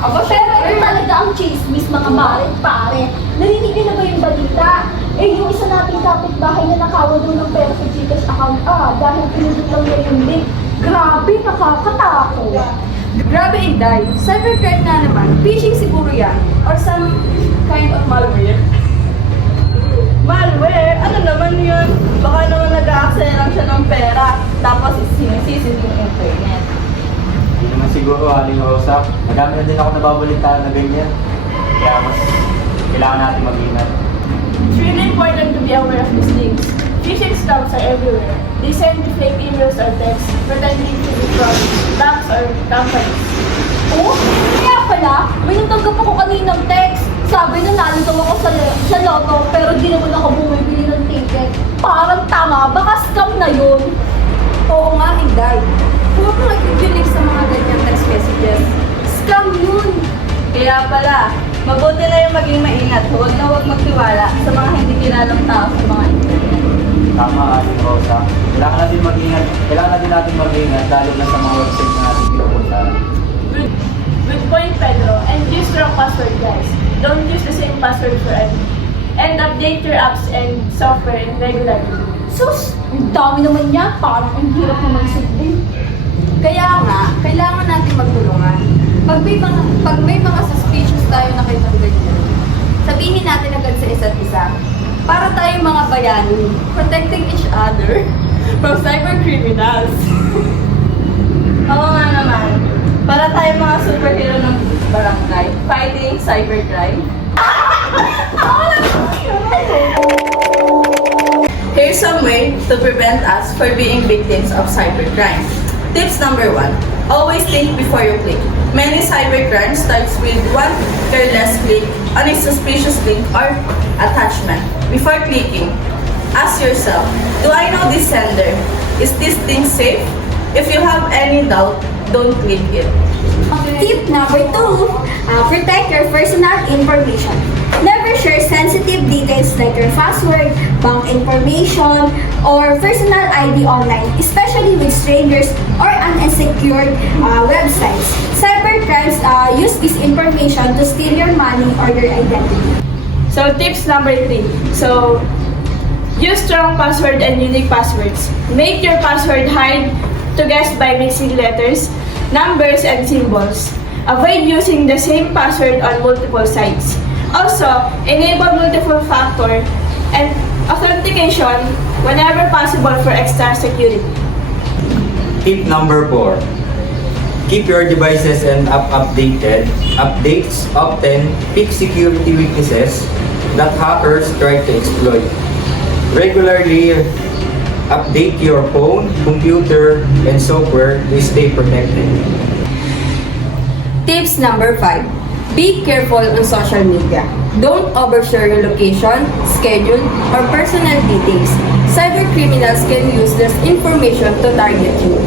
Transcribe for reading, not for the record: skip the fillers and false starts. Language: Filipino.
Aba, Pero ito talaga ang chismis, mga pare. Narinig niyo na ba yung balita? Yung isa nating kapitbahay na nakawa doon ng pera sa Gcash account, dahil pinundot lang niya yung link. Grabe, nakakatakot. grabe Inday. Cybercrime na naman. Phishing siguro yan. Or some kind of malware. Malware? Ano naman yun? Baka naman nag-a-access lang siya ng pera, tapos sinisisid yung internet. Hindi naman siguro, Aling Rosa. Madami na din ako nababalitaan na ganyan. Kaya mas kailangan natin mag-ingat. It's really important to be aware of these things. Phishing scams are everywhere. They send fake emails or texts pretending to be from banks or companies. Oh, kaya pala, may natanggap ako kaninang text. Sabi na nalito ako sa loto, pero di naman ako bumibili ng ticket. Parang tanga, baka scam na yun. Oo nga, Inday. Huwag mo nag-click sa mga ganyan text messages. Scam yun! Kaya pala, mabuti na yung maging maingat. Huwag na huwag magtiwala sa mga hindi kilalang tao sa mga internet. Tama, Aling Rosa. Kailangan natin mag-ingat. Kailangan natin mag-ingat lalo na sa mga website na natin pinupuntahan. Good point, Pedro. And use strong password, guys. Don't use the same password for everything. And update your apps and software regularly. Sus, ang dami naman niya. Parang ang hirap naman sundin. Kaya nga, kailangan natin magtulungan. Pag may mga suspicious tayo na kitang ganyan, sabihin natin agad sa isa't isa. Para tayong mga bayani, protecting each other from cyber criminals. Oo nga naman. Para tayo mga superhero ng barangay, fighting cybercrime. Here's some way to prevent us from being victims of cybercrime. Tips number 1. Always think before you click. Many cybercrime starts with one careless click on a suspicious link or attachment. Before clicking, ask yourself, do I know this sender? Is this thing safe? If you have any doubt, don't click it. Tip number 2, protect your personal information. Never share sensitive details like your password, bank information, or personal ID online, especially with strangers or unsecured websites. Cybercrimes use this information to steal your money or your identity. So tips number 3. So use strong password and unique passwords. Make your password hard to guess by mixing letters, numbers, and symbols. Avoid using the same password on multiple sites. Also, enable multiple factor and authentication whenever possible for extra security. Tip number 4. Keep your devices and app updated. Updates often fix security weaknesses that hackers try to exploit. Regularly update your phone, computer, and software to stay protected. Tips number 5. Be careful on social media. Don't overshare your location, schedule, or personal details. Cyber criminals can use this information to target you.